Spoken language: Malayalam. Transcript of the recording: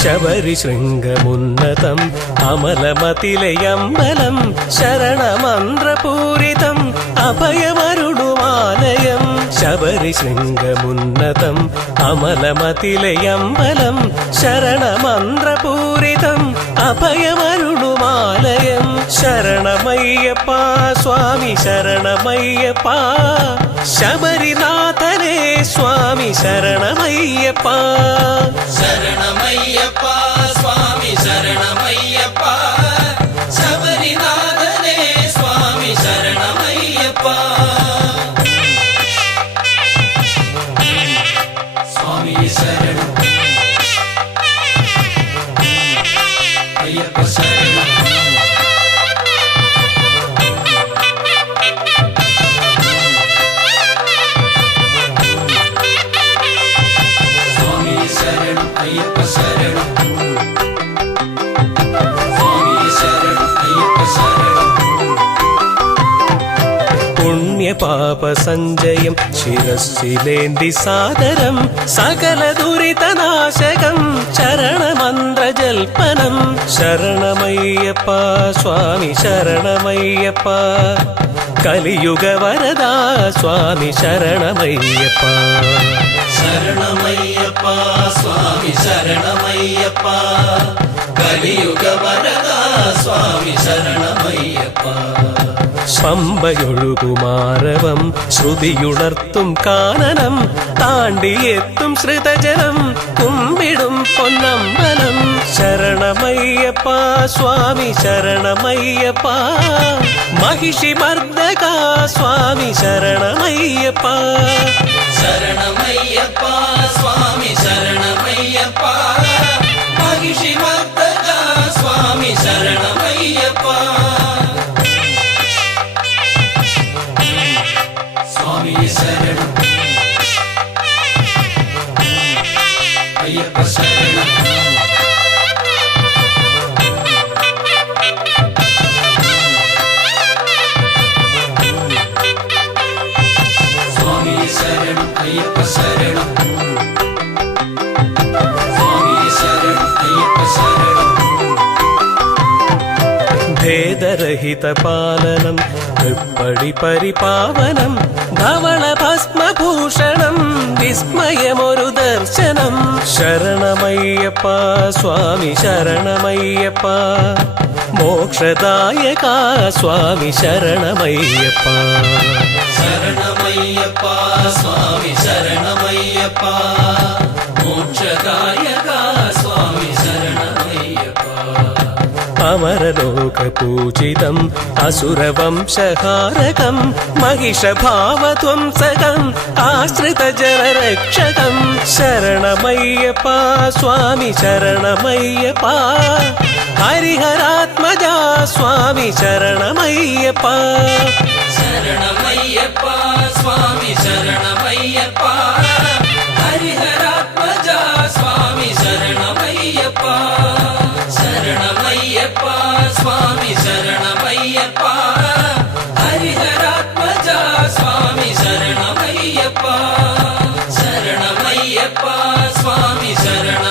ശബരിശൃംഗമുന്നതം അമലമതിലയമ്പലം ശരണമന്ത്രപൂരിതം അഭയമരുളുമാലയം ശബരിശൃംഗമുന്നതം അമലമതിലയമ്പലം ശരണമന്ത്രപൂരിതം അഭയമരുളുമാലയം ശരണമയ്യപ്പ സ്വാമി ശരണമയ്യപ്പ ശബരിനാഥനേ സ്വാമി ശരണമയ്യപ്പ ശരണമയ്യപ്പ സ്വാമി ശരണമയ്യപ്പ ശബരിനാഥനേ സ്വാമി ശരണമയ്യപ്പ സ്വാമി ശരണം അയ്യപ്പ ശരണം അയ്യപ്പ ശരണം സ്വാമി ശരണം അയ്യപ്പ ശരണം പുണ്യപാപസഞ്ജയം ശിരസ്സിലേന്തി സാദരം സകല ദുരിതനാശകം ശരണമന്ത്രജൽപ്പനം ശരണമയ്യപ്പ സ്വാമി ശരണമയ്യപ്പ കലിയുഗവരദാ സ്വാമി ശരണമയ്യപ്പ ശരണമയ്യപ്പ സ്വാമി ശരണമയ്യപ്പ കലിയുഗവരദാ സ്വാമി ശരണമയ്യപ്പ പമ്പയൊഴുകുമാരവം ശ്രുതിയുണർത്തും കാനനം താണ്ടിയെത്തും ശ്രുതജനം കുമ്പിടും പൊന്നമ്പലം ശരണമയ്യപ്പ സ്വാമി ശരണമയ്യപ്പ മഹിഷിമർദ്ദക സ്വാമി ശരണമയ്യപ്പ ശരണമയ്യപ്പ സ്വാമി ശരണമയ്യപ്പ മഹിഷിമർദ്ദക സ്വാമി ശരണമയ്യപ്പ സ്വാമി ശരണം അയ്യപ്പ ശരണം സ്വാമി ശരണം അയ്യപ്പ ശരണം സ്വാമി ശരണം അയ്യപ്പ ശരണം ഭേദരഹിത പാലനം തൃപ്പടി പരിപാവനം ധവള ഭസ്മഭൂഷണം വിസ്മയമൊരു ദർശനം ശരണമയ്യപ്പ സ്വാമി ശരണമയ്യപ്പ മോക്ഷദായക സ്വാമി ശരണമയ്യപ്പ ശരണമയ്യപ്പ സ്വാമി ശരണമയ്യപ്പ മോക്ഷദായക സ്വാമി ശരണമയ്യപ്പ അമരലോകപൂജിതം അസുരവംശഹാരകം महिषभावध्वंसകം ആശ്രിതജനരക്ഷകം ശരണമയ്യപ്പ സ്വാമി ശരണമയ്യപ്പ ഹരിഹരാത്മജാ സ്വാമി ശരണമയ്യപ്പ ശരണമയ്യപ്പ സ്വാമി ശരണമയ്യപ്പ ഹരിഹരാത്മജാ സ്വാമി ശരണമയ്യപ്പ ശരണമയ്യപ്പ സ്വാമി ശരണമയ്യപ്പ ഹരിഹരാത്മജാ സ്വാമി ശരണമയ്യപ്പ ശരണമയ്യപ്പ സ്വാമി ശരണ